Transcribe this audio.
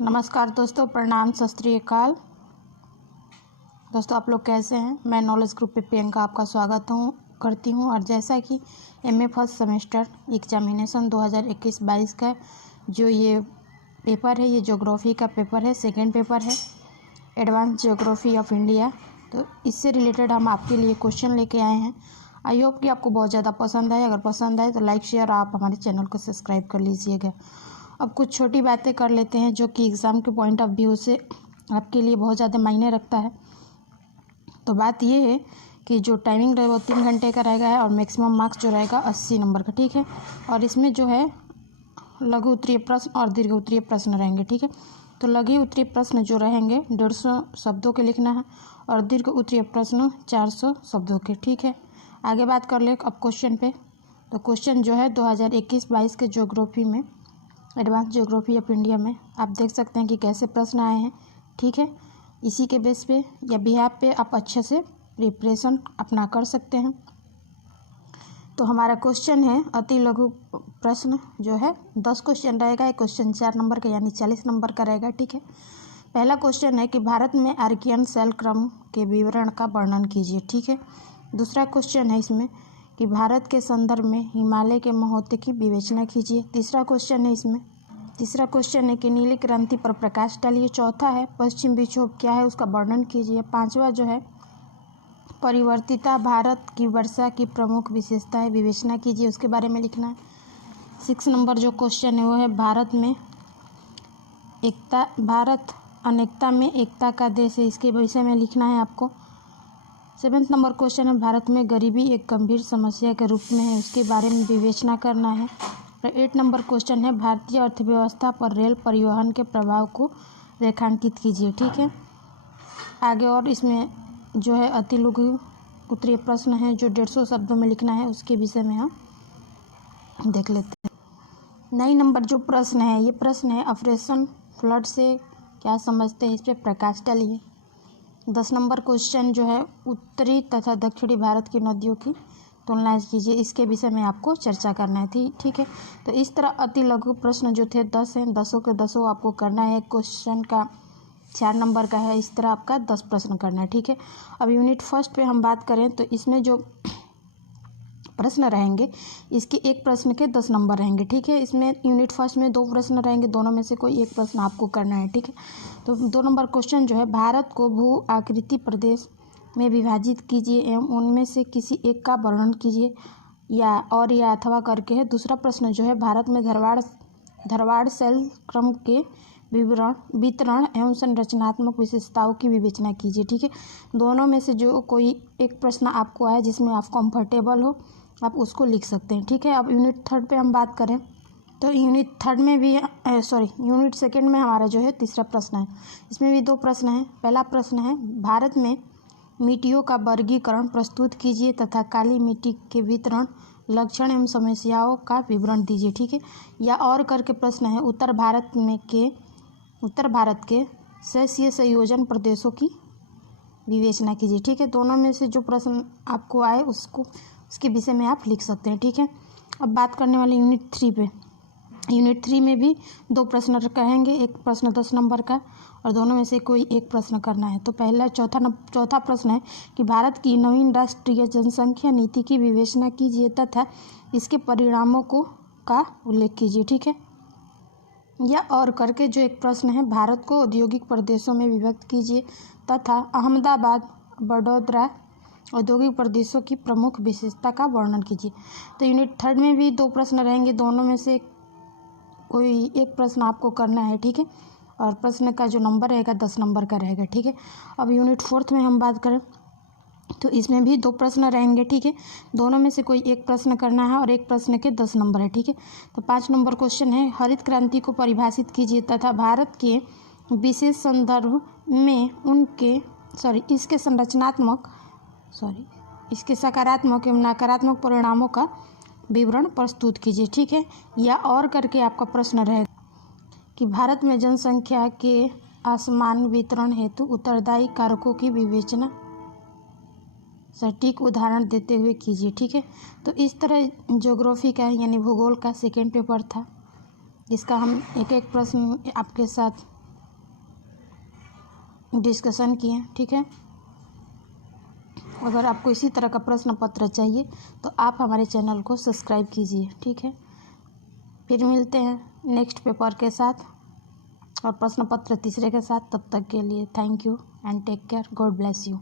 नमस्कार दोस्तों, प्रणाम, सत श्री अकाल। दोस्तों आप लोग कैसे हैं? मैं नॉलेज ग्रुप पे प्रियंका आपका स्वागत करती हूं। और जैसा कि एमए फर्स्ट सेमेस्टर एग्जामिनेशन 2021-22 का जो ये पेपर है, ये ज्योग्राफी का पेपर है, सेकंड पेपर है, एडवांस ज्योग्राफी ऑफ इंडिया। तो इससे रिलेटेड हम आपके लिए क्वेश्चन लेके आए हैं। आई होप कि आपको बहुत ज़्यादा पसंद आए। अगर पसंद आए तो लाइक शेयर, आप हमारे चैनल को सब्सक्राइब कर लीजिएगा। अब कुछ छोटी बातें कर लेते हैं जो कि एग्ज़ाम के पॉइंट ऑफ व्यू से आपके लिए बहुत ज़्यादा मायने रखता है। तो बात ये है कि जो टाइमिंग रहेगा वो 3 घंटे का रहेगा है और मैक्सिमम मार्क्स जो रहेगा 80 नंबर का, ठीक है। और इसमें जो है लघु उत्तरीय प्रश्न और दीर्घ उत्तरीय प्रश्न रहेंगे, ठीक है। तो लघु उत्तरीय प्रश्न जो रहेंगे 150 शब्दों के लिखना है और दीर्घ उत्तरीय प्रश्न 400 शब्दों के, ठीक है। आगे बात कर ले अब क्वेश्चन पे। तो क्वेश्चन जो है 2021-22 के ज्योग्राफी में, एडवांस ज्योग्राफी ऑफ इंडिया में आप देख सकते हैं कि कैसे प्रश्न आए हैं, ठीक है। इसी के बेस पे या बिहाफ पे आप अच्छे से प्रिपरेशन अपना कर सकते हैं। तो हमारा क्वेश्चन है अति लघु प्रश्न जो है 10 क्वेश्चन रहेगा। एक क्वेश्चन 4 नंबर का यानी 40 नंबर का रहेगा, ठीक है। पहला क्वेश्चन है कि भारत में आर्कियन शैल क्रम के विवरण का वर्णन कीजिए, ठीक है। दूसरा क्वेश्चन है इसमें कि भारत के संदर्भ में हिमालय के महत्व की विवेचना कीजिए। तीसरा क्वेश्चन है कि नीली क्रांति पर प्रकाश डालिए। चौथा है पश्चिम विक्षोभ क्या है, उसका वर्णन कीजिए। पांचवा जो है परिवर्तिता भारत की वर्षा की प्रमुख विशेषता है, विवेचना कीजिए, उसके बारे में लिखना है। 6 नंबर जो क्वेश्चन है वो है भारत अनेकता में एकता का देश है, इसके विषय में लिखना है आपको। 7 नंबर क्वेश्चन है भारत में गरीबी एक गंभीर समस्या के रूप में है, उसके बारे में विवेचना करना है। और 8 नंबर क्वेश्चन है भारतीय अर्थव्यवस्था पर रेल परिवहन के प्रभाव को रेखांकित कीजिए, ठीक है। आगे और इसमें जो है अति लघु उत्तरीय प्रश्न है जो 150 शब्दों में लिखना है, उसके विषय में हम देख लेते हैं। 9 नंबर जो प्रश्न है ये प्रश्न है ऑपरेशन फ्लड से क्या समझते हैं, इस पर प्रकाश डालिए। 10 नंबर क्वेश्चन जो है उत्तरी तथा दक्षिणी भारत की नदियों की तुलना कीजिए, इसके विषय में आपको चर्चा करना है, ठीक है। तो इस तरह अति लघु प्रश्न जो थे 10 हैं, 10 के 10 आपको करना है। क्वेश्चन का 4 नंबर का है, इस तरह आपका 10 प्रश्न करना है, ठीक है। अब यूनिट फर्स्ट पे हम बात करें तो इसमें जो प्रश्न रहेंगे इसके एक प्रश्न के 10 नंबर रहेंगे, ठीक है। इसमें यूनिट फर्स्ट में 2 प्रश्न रहेंगे, दोनों में से कोई एक प्रश्न आपको करना है, ठीक है। तो 2 नंबर क्वेश्चन जो है भारत को भू आकृति प्रदेश में विभाजित कीजिए एवं उनमें से किसी एक का वर्णन कीजिए, या अथवा करके है। दूसरा प्रश्न जो है भारत में धारवाड़ शैल क्रम के वितरण एवं संरचनात्मक विशेषताओं की विवेचना कीजिए, ठीक है। दोनों में से जो कोई एक प्रश्न आपको आए जिसमें आप कंफर्टेबल हो आप उसको लिख सकते हैं, ठीक है। अब यूनिट थर्ड पे हम बात करें तो यूनिट सेकंड में हमारा जो है तीसरा प्रश्न है, इसमें भी 2 प्रश्न हैं। पहला प्रश्न है भारत में मिट्टियों का वर्गीकरण प्रस्तुत कीजिए तथा काली मिट्टी के वितरण, लक्षण एवं समस्याओं का विवरण दीजिए, ठीक है। या और करके प्रश्न है उत्तर भारत के क्षेत्रीय संयोजन प्रदेशों की विवेचना कीजिए, ठीक है। दोनों में से जो प्रश्न आपको आए उसके विषय में आप लिख सकते हैं, ठीक है। अब बात करने वाले यूनिट 3 पे। यूनिट 3 में भी 2 प्रश्न कहेंगे, एक प्रश्न 10 नंबर का और दोनों में से कोई एक प्रश्न करना है। तो चौथा प्रश्न है कि भारत की नवीन राष्ट्रीय जनसंख्या नीति की विवेचना कीजिए तथा इसके परिणामों का उल्लेख कीजिए, ठीक है। या और करके जो एक प्रश्न है भारत को औद्योगिक प्रदेशों में विभक्त कीजिए तथा अहमदाबाद वडोदरा औद्योगिक प्रदेशों की प्रमुख विशेषता का वर्णन कीजिए। तो यूनिट 3 में भी 2 प्रश्न रहेंगे, दोनों में से कोई एक प्रश्न आपको करना है, ठीक है। और प्रश्न का जो नंबर रहेगा 10 नंबर का रहेगा, ठीक है। अब यूनिट 4 में हम बात करें तो इसमें भी 2 प्रश्न रहेंगे, ठीक है। दोनों में से कोई एक प्रश्न करना है और एक प्रश्न के 10 नंबर है, ठीक है। तो 5 नंबर क्वेश्चन है हरित क्रांति को परिभाषित कीजिए तथा भारत के विशेष संदर्भ में इसके सकारात्मक एवं नकारात्मक परिणामों का विवरण प्रस्तुत कीजिए, ठीक है। या और करके आपका प्रश्न रहेगा कि भारत में जनसंख्या के असमान वितरण हेतु उत्तरदायी कारकों की विवेचना सटीक उदाहरण देते हुए कीजिए, ठीक है। तो इस तरह ज्योग्राफी का यानी भूगोल का सेकेंड पेपर था, जिसका हम एक एक प्रश्न आपके साथ डिस्कशन किए, ठीक है। अगर आपको इसी तरह का प्रश्न पत्र चाहिए तो आप हमारे चैनल को सब्सक्राइब कीजिए, ठीक है। फिर मिलते हैं नेक्स्ट पेपर के साथ और प्रश्न पत्र तीसरे के साथ। तब तक के लिए thank you and take care, God bless you.